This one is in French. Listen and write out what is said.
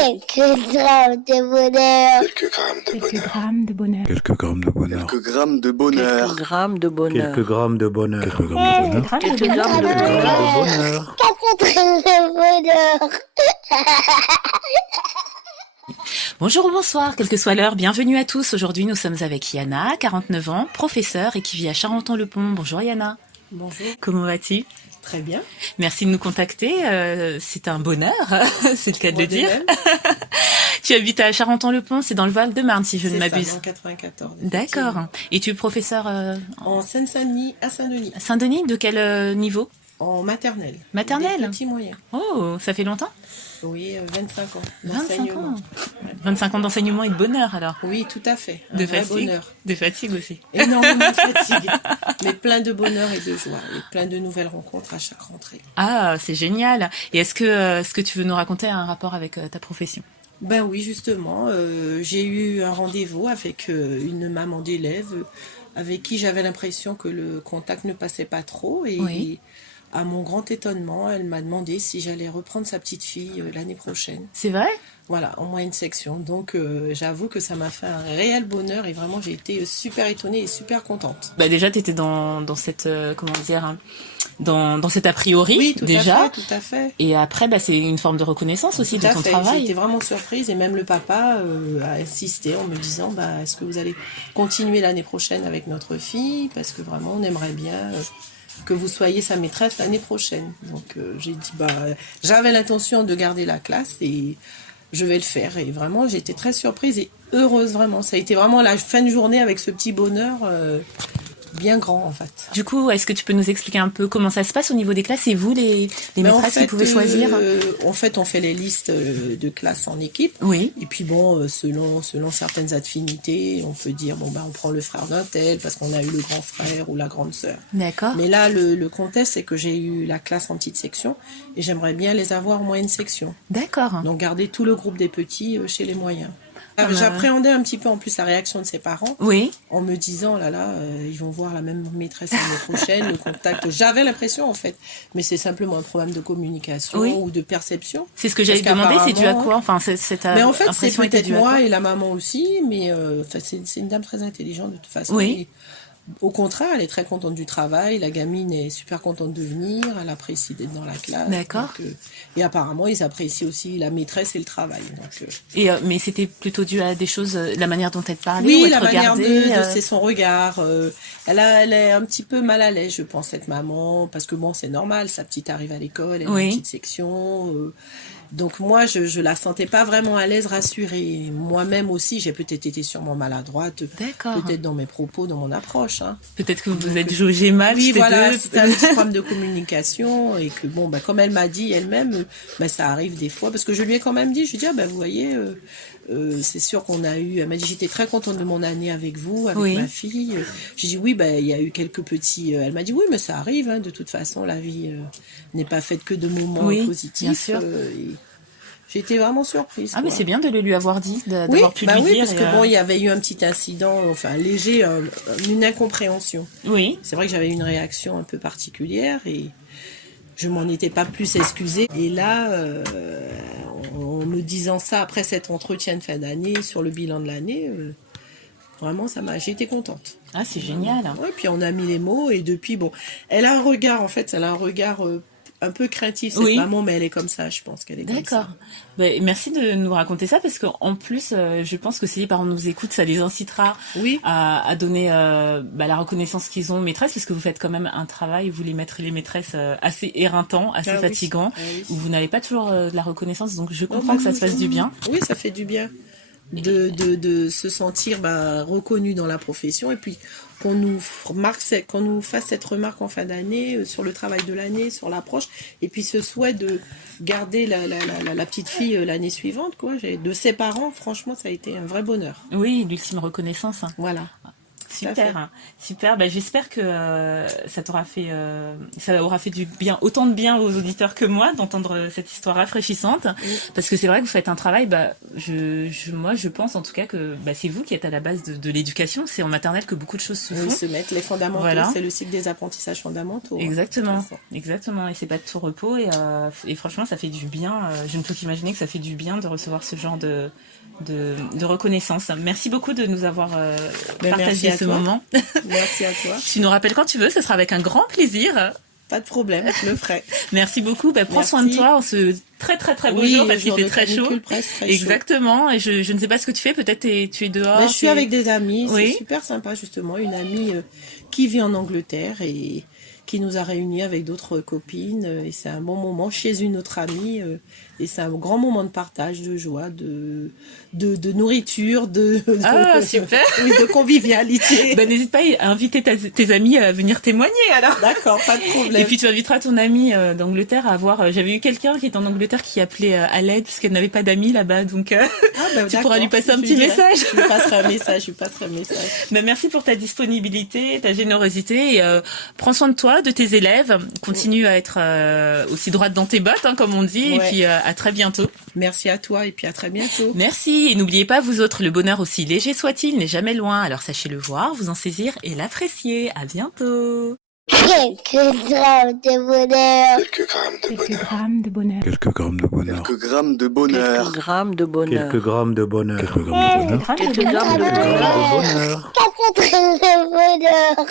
Quelques grammes de bonheur. Quelques grammes de Quelques bonheur. grammes de bonheur. Quelques grammes de bonheur. Quelques grammes de bonheur. Quelques grammes de bonheur. Quelques grammes de bonheur. Quelques grammes de bonheur. Quelques grammes de Quelques bonheur. grammes de bonheur. 4 grammes de bonheur. Bonjour ou bonsoir, quelle que soit l'heure, bienvenue à tous. Aujourd'hui, nous sommes avec Yana, 49 ans, professeure et qui vit à Charenton-le-Pont. Bonjour Yana. Bonjour. Comment vas-tu ? Très bien. Merci de nous contacter, c'est un bonheur, c'est le cas de le dire. même. Tu habites à Charenton-le-Pont, c'est dans le Val-de-Marne si je ne C'est m'abuse. ça, en 94. D'accord. Et tu es professeur En Seine-Saint-Denis, à Saint-Denis. à Saint-Denis, de quel niveau ? En maternelle. Maternelle. Des petits moyens. Oh, ça fait longtemps ? Oui, 25 ans. 25 d'enseignement. ans. 25 ans d'enseignement et de bonheur alors. Oui, tout à fait. Un De vrai fatigue. bonheur. De fatigue aussi. Énormément de fatigue. Mais plein de bonheur et de joie. Et plein de nouvelles rencontres à chaque rentrée. Ah, c'est génial. Et est-ce que tu veux nous raconter un rapport avec ta profession ? Ben oui, justement. J'ai eu un rendez-vous avec une maman d'élève avec qui j'avais l'impression que le contact ne passait pas trop. Et Oui. à mon grand étonnement, elle m'a demandé si j'allais reprendre sa petite fille l'année prochaine. C'est vrai ? Voilà, en moyenne section. Donc j'avoue que ça m'a fait un réel bonheur et vraiment j'ai été super étonnée et super contente. Bah déjà, tu étais dans cette, comment dire, hein, dans cet a priori, Oui, tout déjà. à fait, tout à fait. Et après, bah, c'est une forme de reconnaissance aussi Tout de à ton fait. travail. J'ai été vraiment surprise et même le papa a insisté en me disant bah, est-ce que vous allez continuer l'année prochaine avec notre fille parce que vraiment on aimerait bien que vous soyez sa maîtresse l'année prochaine. Donc j'ai dit bah j'avais l'intention de garder la classe et je vais le faire. Et vraiment j'ai été très surprise et heureuse vraiment. Ça a été vraiment la fin de journée avec ce petit bonheur bien grand en fait. Du coup, est-ce que tu peux nous expliquer un peu comment ça se passe au niveau des classes et vous, les Mais en maîtresses fait, qui pouvez choisir en fait, on fait les listes de classes en équipe. Oui. Et puis bon, selon certaines affinités, on peut dire bon bah on prend le frère d'un tel parce qu'on a eu le grand frère ou la grande sœur. D'accord. Mais là, le contexte c'est que j'ai eu la classe en petite section et j'aimerais bien les avoir en moyenne section. D'accord. Donc garder tout le groupe des petits chez les moyens. Comme, J'appréhendais un petit peu en plus la réaction de ses parents Oui. en me disant là là ils vont voir la même maîtresse l'année prochaine, le contact. J'avais l'impression en fait, mais c'est simplement un problème de communication Oui. ou de perception. C'est ce que j'allais te Parce demander, c'est dû à qu'apparemment- quoi ? Enfin, cette Mais en fait c'est impression était peut-être due à quoi moi et la maman aussi, mais enfin, c'est une dame très intelligente de toute façon. Oui. Et au contraire, elle est très contente du travail. La gamine est super contente de venir. Elle apprécie d'être dans la classe. D'accord. Donc, et apparemment, ils apprécient aussi la maîtresse et le travail. Donc, Et mais c'était plutôt dû à des choses, la manière dont elle parlait ou oui, elle la te manière regardait. c'est son regard. Elle est un petit peu mal à l'aise, je pense, cette maman, parce que bon, c'est normal. Sa petite arrive à l'école, elle a Oui. une petite section. Donc moi, je la sentais pas vraiment à l'aise, rassurée. Moi-même aussi, j'ai peut-être été sûrement maladroite, D'accord. peut-être dans mes propos, dans mon approche. Hein. Peut-être que vous vous êtes jaugé mal. Oui, toutes les voilà, deux. c'était un petit problème de communication et que bon, bah, comme elle m'a dit elle-même, bah, ça arrive des fois parce que je lui ai quand même dit, je lui ai dit, ah, bah, vous voyez, c'est sûr qu'on a eu, elle m'a dit, j'étais très contente de mon année avec vous, avec Oui. ma fille. J'ai dit oui, bah, il y a eu quelques petits, elle m'a dit oui, mais ça arrive, hein, de toute façon, la vie n'est pas faite que de moments Oui, positifs. bien sûr. Et j'ai été vraiment surprise. Ah, mais quoi. c'est bien de le lui avoir dit, Oui, d'avoir pu bah lui oui, dire. parce que bon, il y avait eu un petit incident, enfin léger, une incompréhension. Oui. C'est vrai que j'avais une réaction un peu particulière et je m'en étais pas plus excusée. Et là, en me disant ça après cet entretien de fin d'année sur le bilan de l'année, vraiment, j'ai été contente. Ah, c'est génial. Ouais, puis on a mis les mots et depuis, bon, elle a un regard, en fait, elle a un regard un peu craintif, cette Oui. maman, mais elle est comme ça, je pense qu'elle est comme ça. D'accord. Ben, merci de nous raconter ça parce qu'en plus, je pense que si les parents nous écoutent, ça les incitera Oui. à donner la reconnaissance qu'ils ont aux maîtresses parce que vous faites quand même un travail, vous les maîtresses assez éreintant, assez Ah oui. fatigant, Ah oui. où vous n'avez pas toujours de la reconnaissance. Donc je Non, comprends que ça non, se fasse non. du bien. Oui, ça fait du bien de se sentir reconnu dans la profession et puis qu'on nous fasse cette remarque en fin d'année sur le travail de l'année, sur l'approche et puis ce souhait de garder la petite fille l'année suivante, quoi. De ses parents, franchement, ça a été un vrai bonheur. Oui, l'ultime reconnaissance. Hein. Voilà. Super, super. Bah, j'espère que ça aura fait du bien, autant de bien aux auditeurs que moi d'entendre cette histoire rafraîchissante, parce que c'est vrai que vous faites un travail. Bah, moi, je pense en tout cas que c'est vous qui êtes à la base de l'éducation. C'est en maternelle que beaucoup de choses se font. Oui, se mettre les fondamentaux. Voilà. C'est le cycle des apprentissages fondamentaux. Exactement, hein, exactement. Et c'est pas de tout repos. Et franchement, ça fait du bien. Je ne peux qu'imaginer que ça fait du bien de recevoir ce genre de reconnaissance. Merci beaucoup de nous avoir partagé ce moment. Merci à toi. Tu nous rappelles quand tu veux, ce sera avec un grand plaisir. Pas de problème, je le ferai. Merci beaucoup. Prends soin de toi en ce très très très beau jour parce qu'il fait très chaud. Exactement. Et je ne sais pas ce que tu fais. Peut-être tu es dehors. Je suis avec des amis. C'est super sympa justement. Une amie qui vit en Angleterre et qui nous a réunis avec d'autres copines. Et c'est un bon moment chez une autre amie. Et c'est un grand moment de partage, de joie, de nourriture, super. Oui, de convivialité. N'hésite pas à inviter tes amis à venir témoigner alors. D'accord, pas de problème. Et puis tu inviteras ton amie d'Angleterre à voir. J'avais eu quelqu'un qui est en Angleterre qui appelait à l'aide parce qu'elle n'avait pas d'amis là-bas, donc tu pourras lui passer un petit message. Je lui passerai un message. Merci pour ta disponibilité, ta générosité. Et, prends soin de toi, de tes élèves. Continue à être aussi droite dans tes bottes, comme on dit. Et puis à très bientôt. Merci à toi et puis à très bientôt. Merci. Et n'oubliez pas, vous autres, le bonheur aussi léger soit-il n'est jamais loin. Alors sachez le voir, vous en saisir et l'apprécier. À bientôt. Quelques grammes de bonheur. Quelques grammes de bonheur. Quelques grammes de bonheur. Quelques grammes de bonheur. Quelques grammes de bonheur. Quelques grammes de bonheur. Quelques grammes de bonheur. Quelques grammes de bonheur. Bonheur. 4 grammes de bonheur.